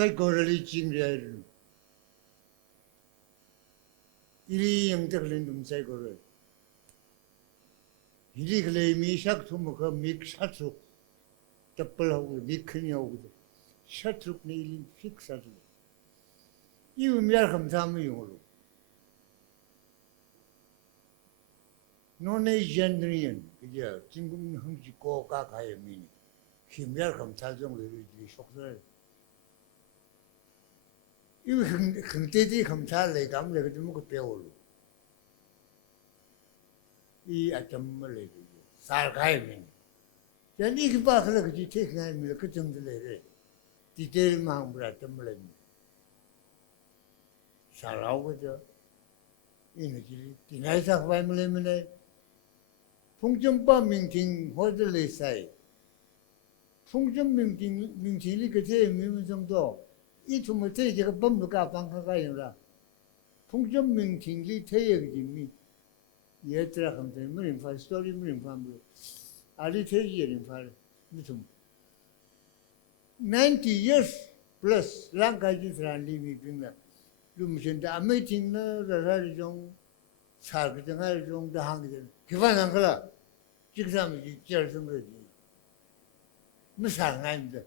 psychology 징레 이리 영적인 좀 psychology 이리 그래 미샥 투모가 믹샤츠 답벌하고 미크니하고 샤트룩네 일인 픽사드 이 의미를 감사하면 용어로 논의 젠드리언 그게 진금 흥지 고가 가야 미니 힘을 감사정 의리 속설 이 흥대디 감사를 내가 내가 좀 그 배우로 이 아점을 내고 살 가야 미니 jadi kita kalau kita kan mila kecung dulu, detail mang berat tempat ni. Sarau betul, ini jadi tinai sak way mula, fungjumpa mingting hotel lesai, fungjum mingting ni kecil mingtung tu, itu mesti jika bom luka pangkal yang lah, fungjum mingting ni thaya kecil ia terang tu, mungkin story mungkin faham. Ali thayyerin far mutum 90 years plus langkaji srandi mi pinga lumshin da meeting na rari jong sar ke jangai jong da hang de kiban angla jiksam ji jer sum re ji misal ngai de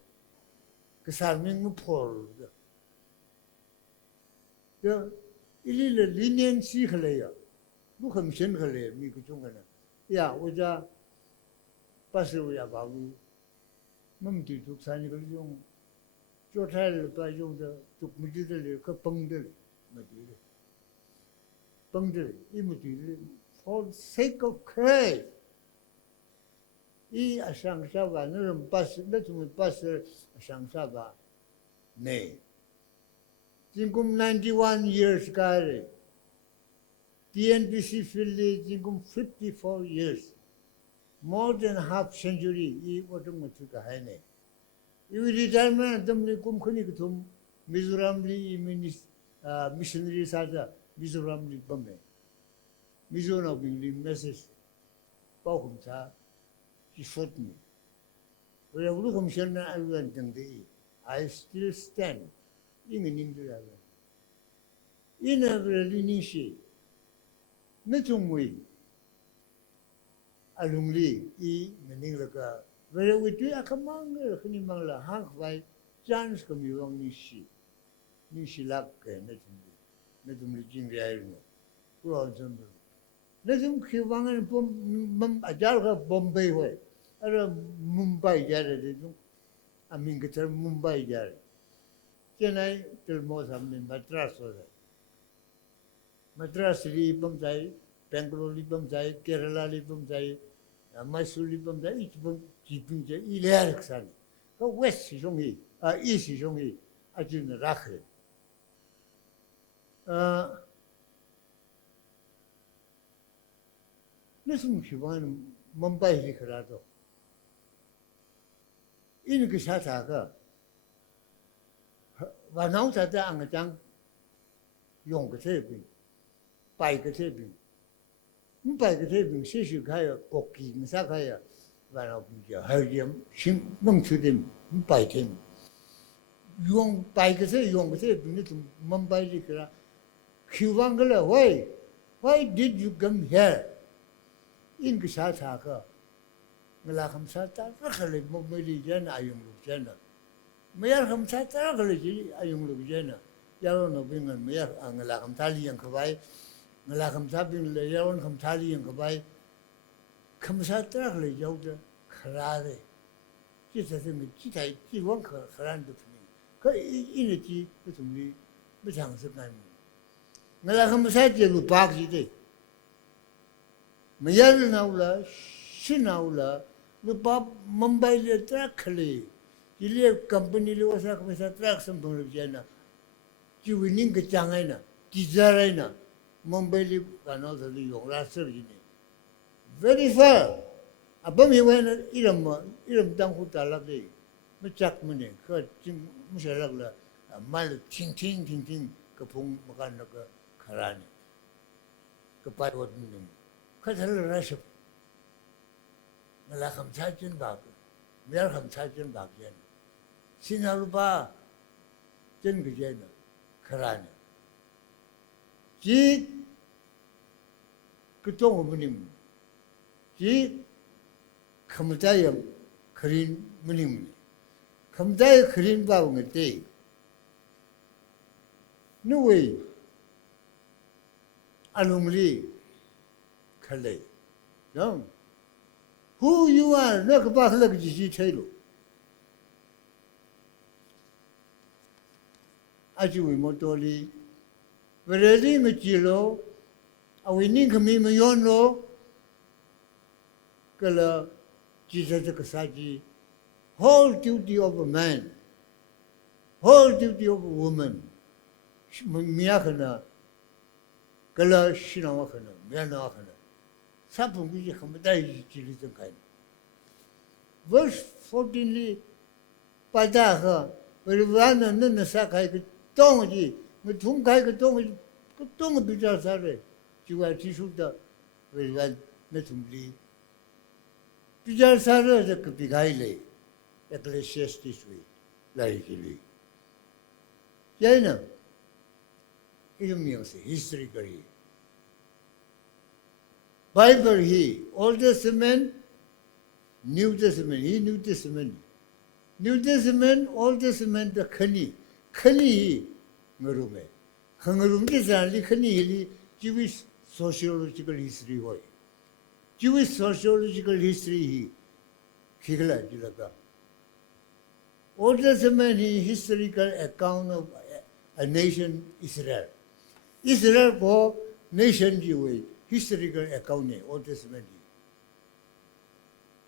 ke sar ming mu phol de de ili le linien si khle ya bu kham shin khle mi ku chung kana ya oja 빠스로야 바구 몸도 독산이 그리고 쪼탈 빠종도 쭉 무지들 그 뻥들 뭐지 뻥들 이무들 for sake of Christ 이 아상사바 너는 빠스 너좀 빠스 아상사바 네 지금 91 years 가래 DNBC 필리 지금 54 years more than half century 이 어떤 것들가 하네. 이 리타이먼트 때문에 꿈꾸니 그좀 미조람리 미셔너리 사자 미조람리 범에 미조나 빙리 메시지 보험사 기소트니. 왜 우리 검신은 알고 있는데 I still stand 이는 님들하고 이는 리니시 너좀 뭐이 alumni i mening laka where we do akamang khini mangla hang vai chance ko miwang ni shi lak ke ne tum li jing ria no ko jam ne tum khiwang bom ajar ka bombay hoy ara mumbai ja re tum amin ke ter mumbai ja re chennai tel mo samne madras ho madras ri bom jai Bangalore libam jai, Kerala libam jai, Mysore libam jai, each bom jipin jai, ilerik sani. Ka west si jongi, east si jongi, ajin rakhe. Nisum kiwan Mumbai likrado. In kisata ka, wanau tata angajang yong ketebing, pai ketebing. Mumbai ketebing sesi kaya koki misa kaya wanau pinja harjam sim mengchudem Mumbai tem. Yong pai ketebing itu Mumbai likra. Kiwangala why did you come here? In kisata ka. Ngelakam sata rakale mumili jana ayung lu jana. Mayar kam sata rakale ji ayung lu jana. Yaro no bingan mayar ngelakam tali yang kawai. Ngelakam sabing le yaron kam tali yang kawai. Kam sata rakale jauh de kerare. Kita sini kita jiwang keran tu ni. Kau ini ji betul ni macam sekarang. Ngelakam sata lupa kita. Mayar naula, sinaula. Lupa Mumbai le truck le, ile company le wasa kemasa truck sembung jana, ciuning kecangai na, tijarai na, Mumbai le kanal tadi yong rasa begini. Very far, apa miwan iram tangku talak le, macak mana, ke cing masalah la, mal ting kepung makan nak kerana, kepayuan minum, kadang rasa. Ngelakam sajen bag, biar kam sajen bagian. Sinalu ba, 真个见了，可然了。即个动物不灵，即看不在样，可能不灵，看不在可能把我们对。因为阿龙里可累，喏，who you are 那个把那个机器拆了，阿就为么道理？为了你们记了，啊为你可没没用了，个了，记着这个啥子 ？Whole duty of a man, whole duty of a woman， 没可能。个了西南话可能，缅南话可能，啥东西很不在一起的开。Verse 14里，把大河，为了完了那啥开个东西，我通开个东西，个东西比较啥嘞？就按提出的，为了那东西，比较啥嘞？这个比开嘞，这个写的水来起来，这呢？ilmiyorsa historically. Bible he, Old Testament, New Testament, he New Testament. New Testament, Old Testament the khani he ngarume. Hangarum de sanli khani he Jewish sociological history hoy. Jewish sociological history he khigla jilaga. Old Testament he historical account of a nation Israel. Israel को nation जी हुई historical account है Old Testament जी.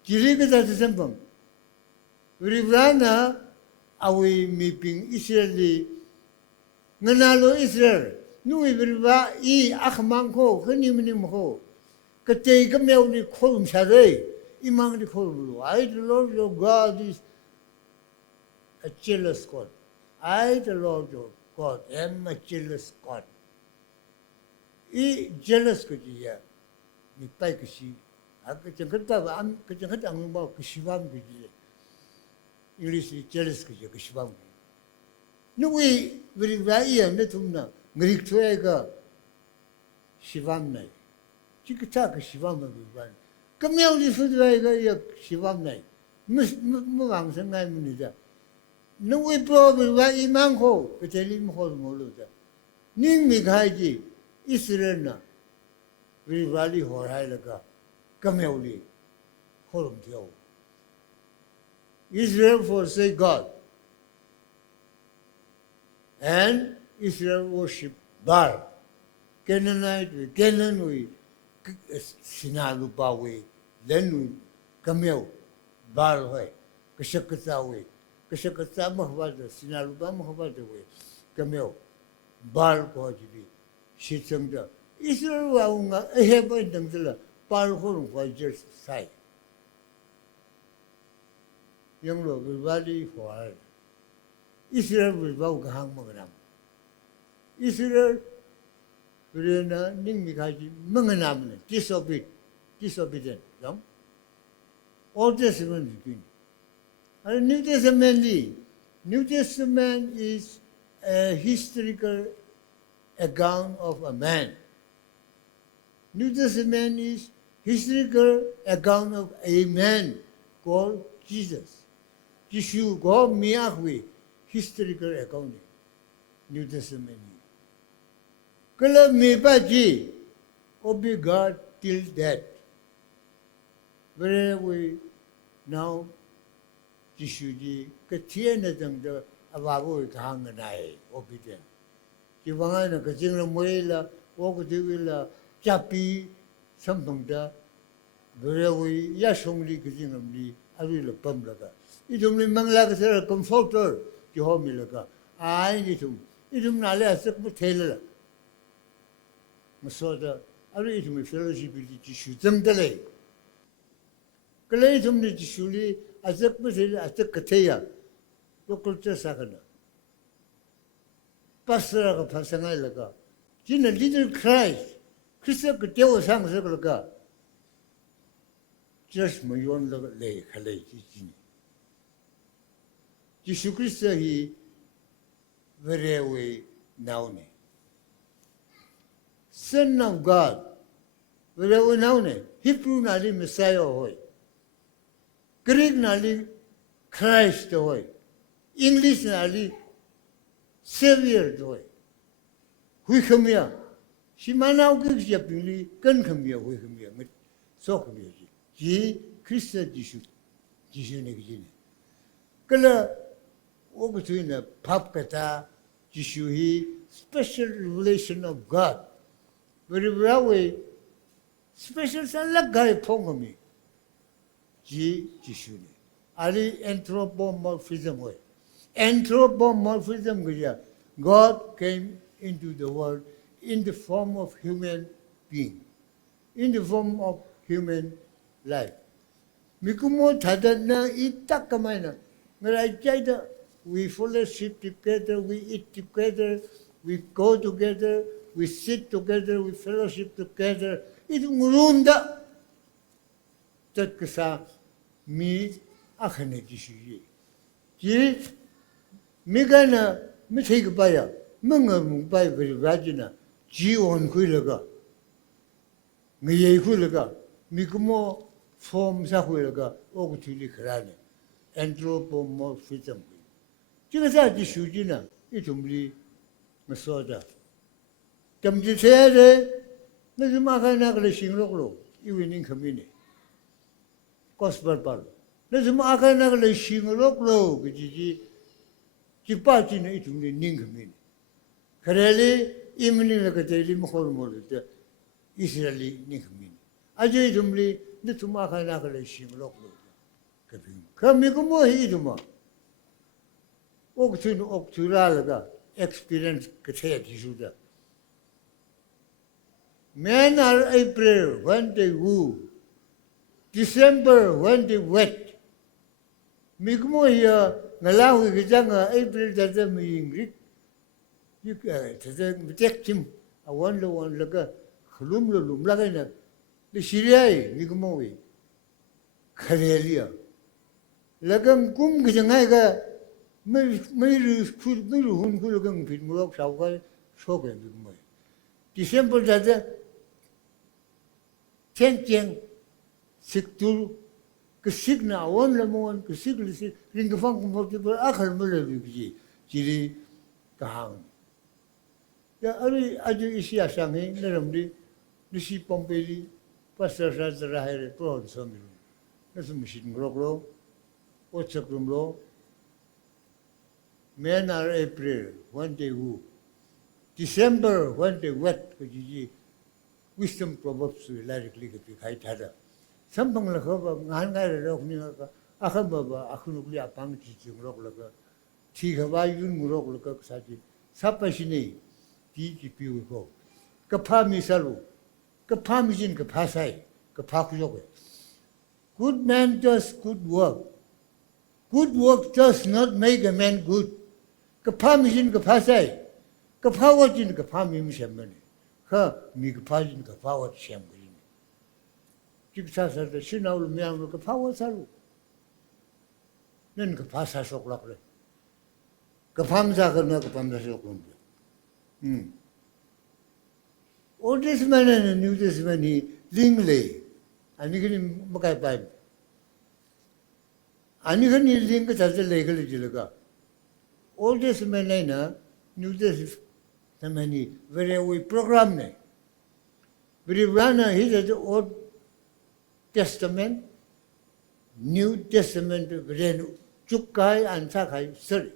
जिले के साथ संबंध विवरणा अवी meeting Israeli nganaलो Israel नुई विवरा ई अखमांग को खनी मनी मको कते कमेव नि खोलम सारे इमांग नि खोलम I the Lord your God is a jealous God. I the Lord your God am a jealous God. 이 jealous 그지야. 니 빠이 그시. 아 그정그다 안 그정그다 안 뭐 그시밤 그지. English jealous 그지 그시밤. 누구이 우리 와이야 내 tum나. 우리 교회가 시밤네. 지그타 그 시밤을 봐. 금명리 수도가 야 시밤네. 뭐 왕성한 문이다. 누구이 법을 와 이만고 그 제일 모르 모르다. 닝미 가지. 이스라엘나 우리 발리 호라이가 금요리 호름 되오. Israel forsake God and Israel worship Baal. Canaanite, Canaan we sinalu pa we, then we kamyo Baal we, kasakata we, kasakata mahwada sinalu pa mahwada we, kamyo Baal ko jibi. 시청자 이스라엘 와운가 해본 등들라 발호는 과절 사이 영로 불발이 호알 이스라엘 불바우가 항목을 이스라엘 그러나 닝미가지 멍어나면 disobedient 좀 Old Testament begin and New Testament is a historical account of a man. New Testament is historical account of a man called Jesus. Jesus go miakwe historical account. New Testament. Kala mebaji obe God till death. Where we now Jesus ji katiena dang the abago kanganai obedient. 기왕에는 그 지금 뭐일라 오고 되일라 잡비 선봉다 노래의 야송리 그 지금리 아리를 범라가 이 좀리 망라가서 컴포터 기호밀라가 아이니 좀 날래 썩부 테일라 무서다 아리 좀 펠로시빌리 지슈 점들래 그래 좀리 지슈리 아석부 테일 아석 같아야 또 꼴짜 사거나 pastor가 발생하려가 지는 리들 크라이스트 그래서 그 대오상서 그럴까 just 뭐 요한다가 내 할래 지지 예수 그리스도의 very way now. Son of God, very way now. Hebrew nali Messiah hoy. Greek nali Christ hoy. English nali Savior hoy. Hui khamya. Shimanaw kik japili kan khamya hui khamya. So khamya ji. Ji Christ Jishu ne kijine. Kala Ogutuna Papkata Jishu he special revelation of God. Very well special salagay pongami. Ji Jishu ne. Ali anthropomorphism way. Anthropomorphism gaya. God came into the world in the form of human being. In the form of human life. Mikumo tadana itakamana. We fellowship together, we eat together, we go together, we sit together, we fellowship together. Itu ngurunda. Tat kasa mi akhane jisuye. Ji migana mithik baya menga mumbai verivajina ji on kuilaga. Ngaye kuilaga mikumo form sa kuilaga ogutuli khrane. Anthropomorphism. Jika di sujina itu muli masoda. Tamji saya nanti makan nak le singlok lo, iwinin kami ni. Kosbar paru. Nanti makan nak le singlok lo, kejiji cepat cina itu muli ning kami ni. Kerana imani nak terjadi makhor mulu tu Israeli ning kami ni. Aja itu muli nanti makan nak le singlok lo. Kami kumo itu mah. Okturalaga experience kecil di sudah. Men are April when they woo, December when they wet. Mikumo ya ngalahu kita April tadi minggu. Juga tadi macam tim awan laga khulum laga na. Di Syria mikumo we. Kharelia. Lagam kum kijangai kaไม่รู้หุ่นคุยกันผิดมือสาวก็โชคดีมั้ยที่เซมเปิลจะเช่นเจียงสิกตูก็สิกน่าวันละมันก็สิกลิสิริงก็ฟังคุมพูดไปอาคารไม่เลยวิจิจีรีกหางแต่อะไรอาจจะอิสยาสังเกตนั่นมันดิสิปอมเปลีปัสสาวะจะราเหตุโปรดสมิรุนั่นสมุชินกรอกโลโอชักรุมโลMen are April when they woo, December when they wet. Kajiji wisdom proverbs lyrically kapikai tada. Sampang lakaba ngangai rok ni ka akababa akunukli apang chichung rok laka. Chikaba yun rok laka saji. Sapashini di jipiu ko. Kapa misalu. Kapa mijin kapasai. Kapa kuyoke. Good man does good work. Good work does not make a man good. Kapamishin kapasai, kapawajin kapamim shamani, ha mi kapajin kapawat shamani. Jigsa the Shinaul Miam kapawasalu. Then kapasa soklakle. Kapamza no kapamza soklum. Old Testament and New Testament he lingley, and you can makai pipe. And you can link it as a legal jilaga. Old Testament na New Testament ni very we program ne. Very rana he the Old Testament, New Testament very chukai and sakai sorry.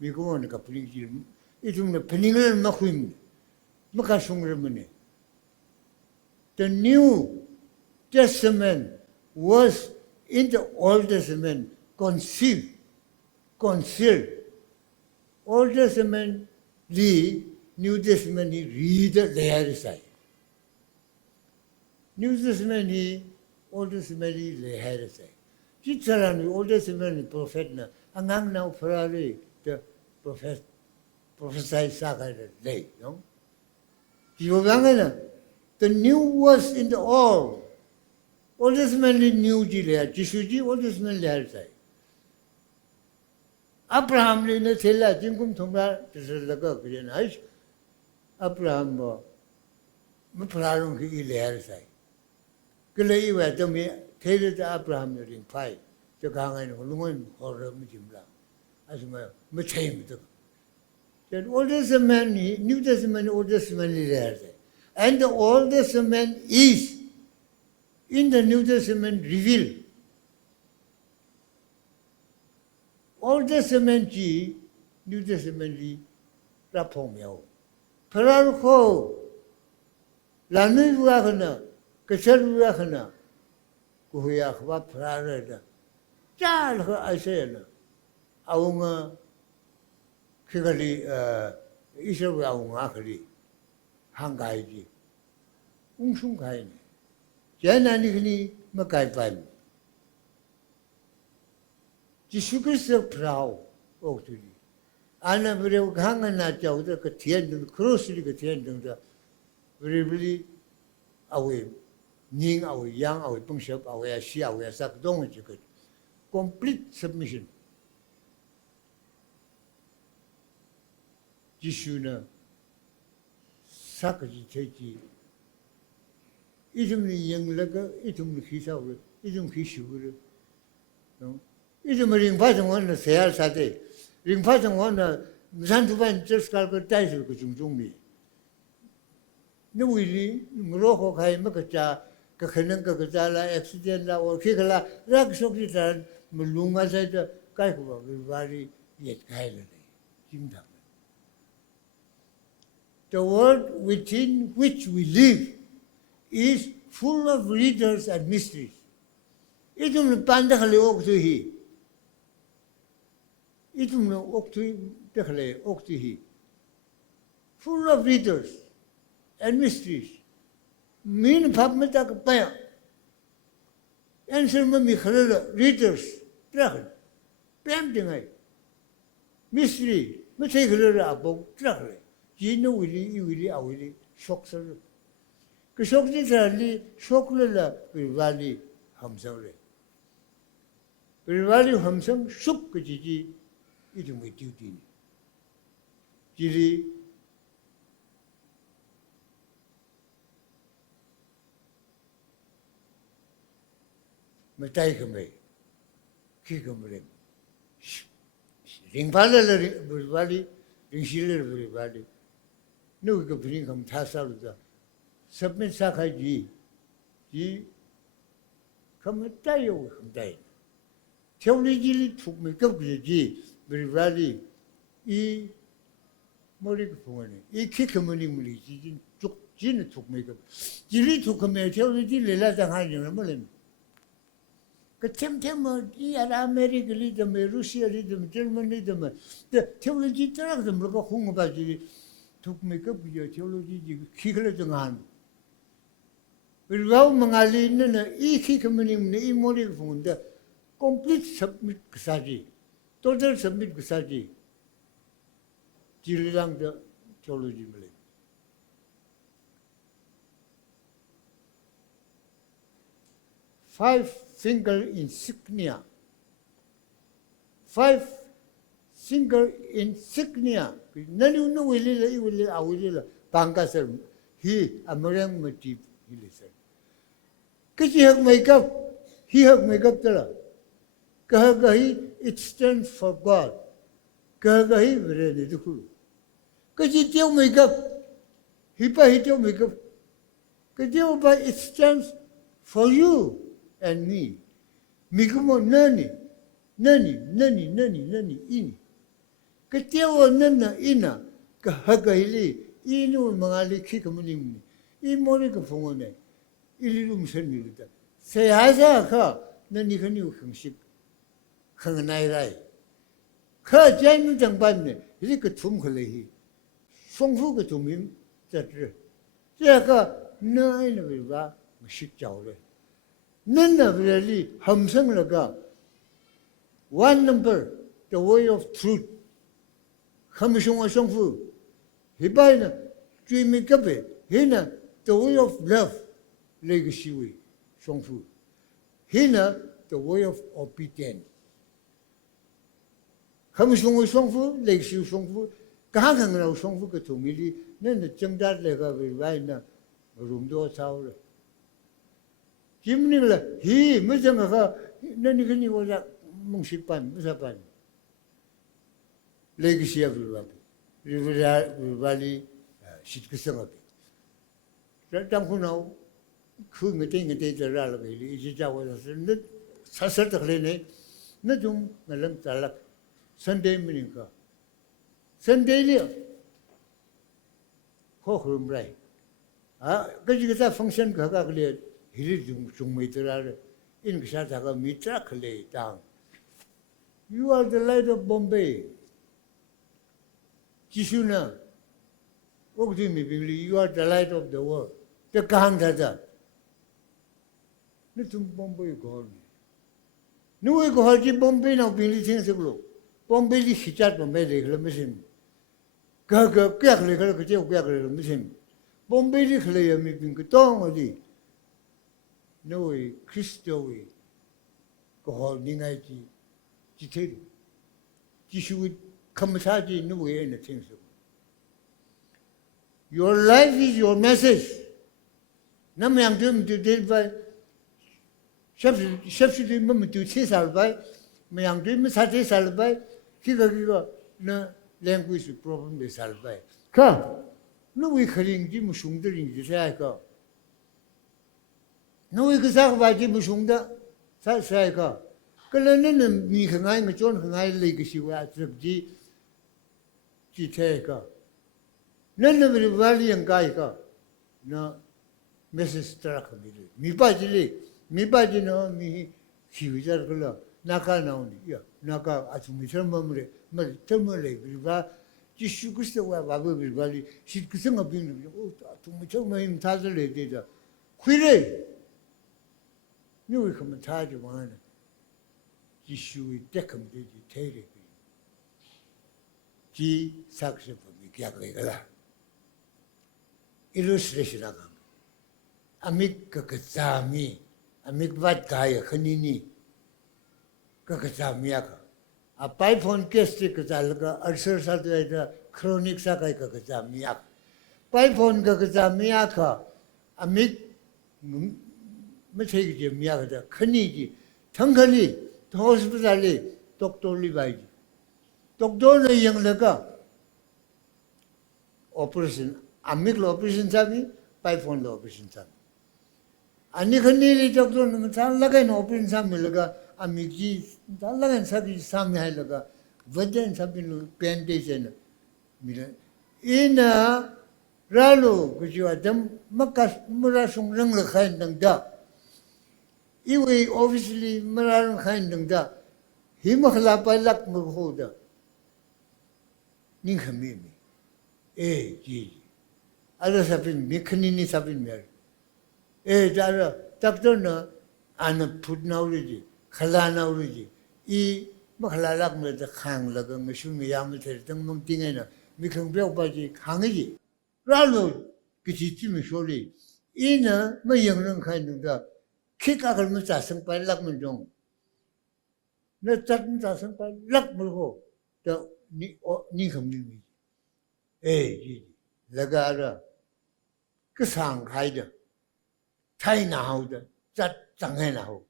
We go on a couple of years. It's on the peningal makwim, makasungramane. The New Testament was in the Old Testament concealed. Old Testament New Testament read the layer side. New Testament Old Testament layer side. Chitsaran Old Testament prophet na angang na Ferrari the prophet prophesy sakay day, no? The new was in the old. Old Testament new ji layer, Jisuji Old Testament layer side. 아브라함 리네 텔라 진금 통라 드슬라가 그냥 아이 아브라함 뭐 프라롱 그 일해야 돼. 그래 이외 좀 테르다 아브라함 요린 파이 저 강에는 루몬 호르미 짐라 아주 뭐 차이입니다. The Old Testament, New Testament, Old Testament is there. And the Old Testament is in the New Testament revealed. Old Testament ji, New Testament ji, rapomyo. Peralko, lanuwa kana, kasaruwa kana, kuya kwa peralada. Chal ko asena, aunga. 그걸이 이스라엘하고 마크리 한가이지 웅숭가이네 제나니 그니 막가이반 지수그리스도 프라우 오들이 아나 그래고 강한나 자우들 그 뒤엔등 크로스리 그 뒤엔등자 우리 아웨 닝 아웨 양 아웨 봉샵 아웨 시 아웨 싹 동을 그 complete submission 지수는 사까지 되지 이름이 영락가 이름이 기사고 이름 기시고를 이름을 링파정원은 세알 사대 링파정원은 무산두반 저스칼고 따이서 그 중중미 누구리 무로고 가이 먹자 그 그는 그 자라 액시덴라 오키글라 락 속리다 물룽마사도 깔고 말이 옛 가이네 김다 The world within which we live is full of riddles and mysteries. 이tum는 반대할래 옥두히. 이tum는 옥두히 대할래 옥두히. Full of riddles and mysteries. 민 밥마다 그 빠야. answer만 미хле라 riddles. 드라글. 뺨등아이. mystery. 뭐 제글레라 아보 드라글. 지는 위리 아위리 속설 그 속지들이 속을라 위발이 함성래 위발이 함성 쑥 그지지 이름이 듀디니 지리 메타이금에 기금을 링발을 위발이 링실을 위발이 누구 그린 감 타살다 सबमें साखा जी कम तायो हम ताई theology thuộc mình cấp cái gì bởi vì 머리 그 부분에 이 키크머니 물이 지진 쭉 지는 thuộc mình cấp 지리 thuộc mình theology 레라장 하는 거 그 템템 이 아메리카리즘 러시아리즘 저머니즘 theology 따라서 뭐가 홍보하지 thuộc mình cấp cái theology gì 키클을 정한 Wilwau mengali nana iki kemening ni imori funda complete submit kesaji, total submit kesaji. Jililang the theology mele. Five finger insignia. Five finger insignia. Nani unu wilila iwili awilila pangkasar hi amarang motif hilisa. Kasi hak makeup, he hak makeup tala. Kahagahi it stands for God. Kahagahi vreni dukulu. Kasi tiyaw makeup, hipa hitiyaw makeup. Kasi ba it stands for you and me. Mikumo nani ini. Katiyaw nana ina kahagahili inu mangali kikamuning ni. Imori ka fungone. 일리룸 선미르다. 세하자가 너니 그니 형식 흥나이라이. 그 전는 정반네 이렇게 tum걸레히 송후 그 tum임 자들. 제가 너희는 봐 식자오래. 너는 really 함성을가 one number the way of truth. 함성과 송후. 이바이는 주의미급에 얘는 the way of love. legacy way, songfu. Hina the way of obedience. 他们双为双夫，历史双夫，刚刚那双夫个同意的，那增加那个为外呢，容多少了？今年了，嘿，没这个，那你看你我讲，梦习办不是办？历史也不办，为外的是个什么？这当初呢，去个这来了个，一直叫我说，那啥事得了呢？那种我能咋了？Sunday morning ka. Sunday ni ho khum rai. Kaji kita function ka kle hili jung mitra in ksa ta ka mitra kle tang. You are the light of Bombay. Jishuna. Okdi mi bingli you are the light of the world. The kahang da. Ni tum Bombay gone. Nu ko haji Bombay na bingli thing se lo. Bombay li hicat Bombay le mesin. Ga kyak le ga je kyak le mesin. Bombay li khle ya mi bing tong ali. No Christo we. Ko hol ni ngai ji the. Ji shu kamsaji no we in the things. Your life is your message. Nam yang dum to deliver. Chef de mum to chase albai. Yang dum sate salbai. Kiga na language problem de salbai. Ka no we khaling ji musung de ring ji sai ka. No we ka sa ba ji musung da sai ka. Ka le ne mi khangai ma chon khangai le ki si wa trip ji the ka. Nan ne bi vali yang kai ka. Na message tra ka bi. Mi ba ji no mi si wi jar ka la. Naka nauni ya naka asumi sermamre mal temale bilba jishu kuste wa babu bilbali sit kusenga bin o asumi sermam tazale deda khire ni we come taji wana jishu dekam de tere ji sakse mi kya kala illustration aga amik ka kazami amik vat kaya khanini Kakazamiaka. A python kestik Zalga, Ursur Sadway, chronic Sakai Kakazamiak. Python Kakazamiaka, a mik Mategi Miaka, Kaniji, Tankali, the hospital, Doctor Levi. Doctor Young Laga. Operation, a mik operation Sami, Python operation Sami. And you can nearly Doctor Lagan operation Sami Laga. Amigi, Dalagan Sabi Sami Halaga, Vajan Sabin Plantation. In Ralo, which you are them Makas Murasum Rangla Hind and Da. Iwe obviously Maran Hind and Da. Himakala by Lak Murhoda. Ninkamimi. Gee. Others have been Mikanini Sabin Mary. Dara, Doctor Na, and put now already. Khalana already. Makhalak with the Kang Lagan, Mishumi Yamater, Tangum Tingana, Mikang Bell by the Kangi. Ralo, Kichimi surely. Ina, my young kind of the kick out of Mutasan by Lakman. Not that by Lakmurho, the Nikam Nimi. Lagara, Kasang Haida, China Howder, that Tangana Ho.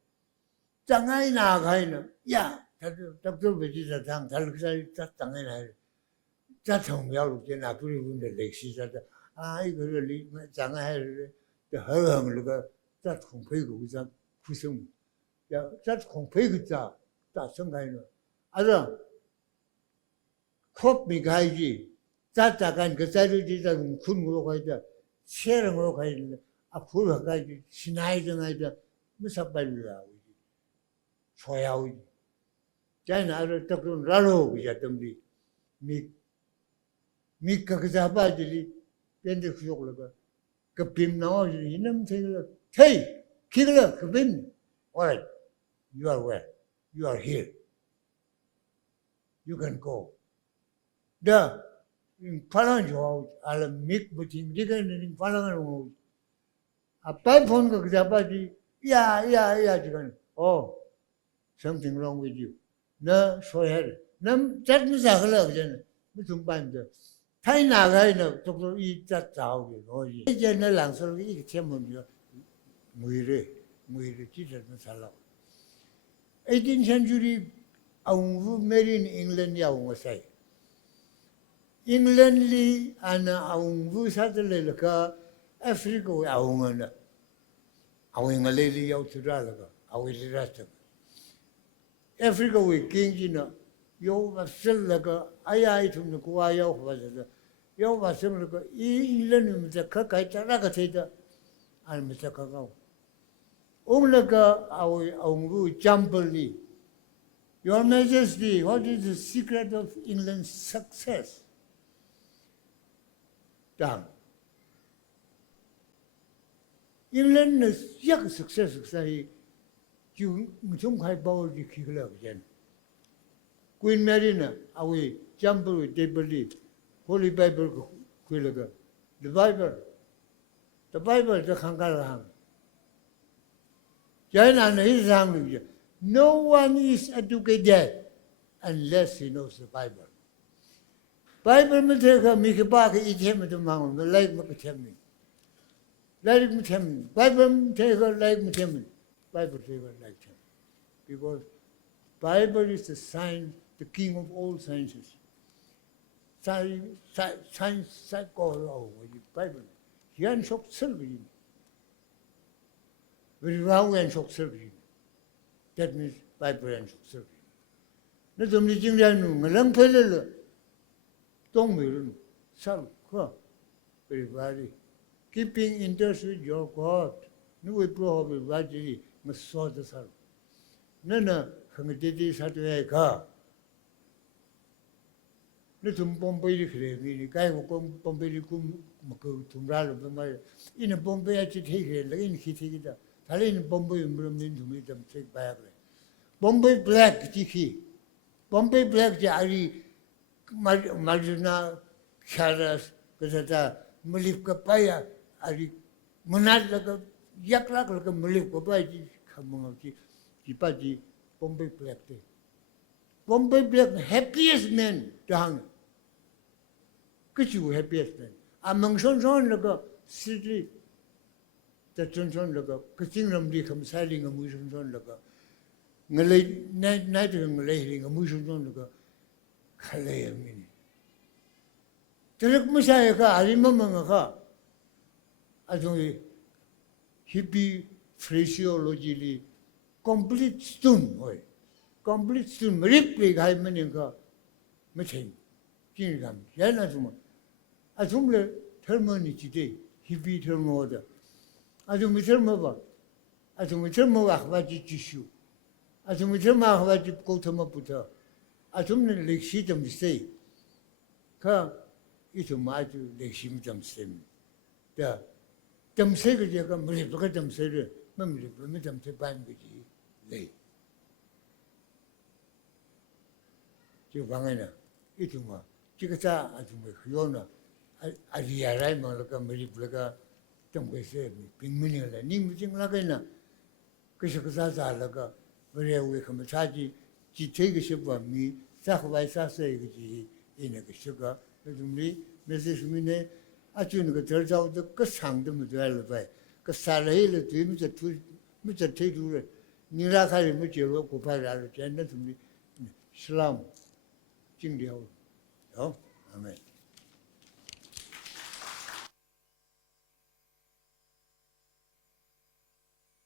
Tangai na kaina, ya, Doctor Betty Tang, Talksai, Tangai, Tatong Yalu, and I put it in the Lexis that I could leave my Tangai, the Herang, that Compego with that Kusum. That Compego, that's some kind of other crop me gaiji, that I can get that couldn't look like that, sharing look like a poor guy, Schneider, Miss Abella. Soyawi. Then I took on Rano, which at them be. Mikakabadi, then the Fiola. Kapim now, in them say, hey, Killer, Kapim. All right, you are well. You are here. You can go. The in Palanjo, I'll make with him, digging in Palanjo. A pipe on Kakabadi, yeah, you can. Oh. Something wrong with you. No, so ahead. 那咱们咋个了？现在没怎么办的？太哪个呢？都是一直找的，所以现在两手一个天门就每日记者们才了。18th century, ang made in England ya ang say. England li ana ang sa tele ka Africa ang na. Ang ngalili yaw tudala ka. Ang ilirasta. Africa we king jina. Yo vasil ka ayay tum na kuwa yaw vasil. Yo vasil ka England mi ta ka kai ta ra ka theta. An mi ta ka ka. Umlaka ang Chamberlain. Your Majesty, what is the secret of England's success? Done. England is yak success say you some kai power di kigla again. Queen Marina, awe Chamberlain Debeli, Holy Bible kwilaga. The Bible the Kangarang. No one is educated unless he knows the Bible. Bible me take a mikabaka eat him to mountain, the lake Makatemin. Let him tell me. Bible take a like Makatemin. Bible take a like him. Because Bible is the science, the king of all sciences. Science, psychology, Bible. He ain't shocked silver. Very wrong and shock surgery. That means Bible and shock surgery. Not only Jinglian, a long pellet, don't me, so, everybody. Keeping in touch with your God. No, we probably gradually must sort the self. No, Hangati Saturday car. Little Bombay, the guy who come Bombay to Rally, in a Bombay, I take it, in he take it up. Talin Bombay mean to meet them take back. Bombay black tiki. Bombay black jari Marjuna Charas, Gazata, Malipka Paya, Ari Monad like a yakrak like a Malipka Paya, Kamungi, Jipaji, Bombay black day. Bombay black happiest man, Dang. Could you happiest man? Among Son like a city. The Johnson Laga, Katingram become sailing a Mushon Laga. Night relating a Mushon Laga, Kalea Mini. The look Messiah, I remember I don't hippie phraseology, complete stone, complete stone, replay high meaning, Machine, Kingdom, Yanazuma. I don't let Termini today, hippie term order. 아주 미처먹어. 아주 미처먹어 가지 지슈. 아주 미처먹어 가지 고토마부터. 아주는歴史좀 있어요. 그 이좀 아주歴史 좀 있어요. 자, 좀 세게 제가 물리부가 좀 세를 물리부면 좀 세반 거지. 네. 저 방에는 이좀 지금자 아주 뭐 요나 아리아라이 말까 물리부가 좀 그래서 빅민이라 님무진 나가나 그래서 그 사자라가 그래 우리 그럼 자기 지체가 싶어 미 사후바이사세 그지 이네 그 시가 좀리 메시스미네 아주는 그 절자도 그 상도 못할 봐. 그 살레를 뒤면서 두 무저 태두를 니라카리 무저로 고파라를 전는 좀 슬람 징리하고 아멘.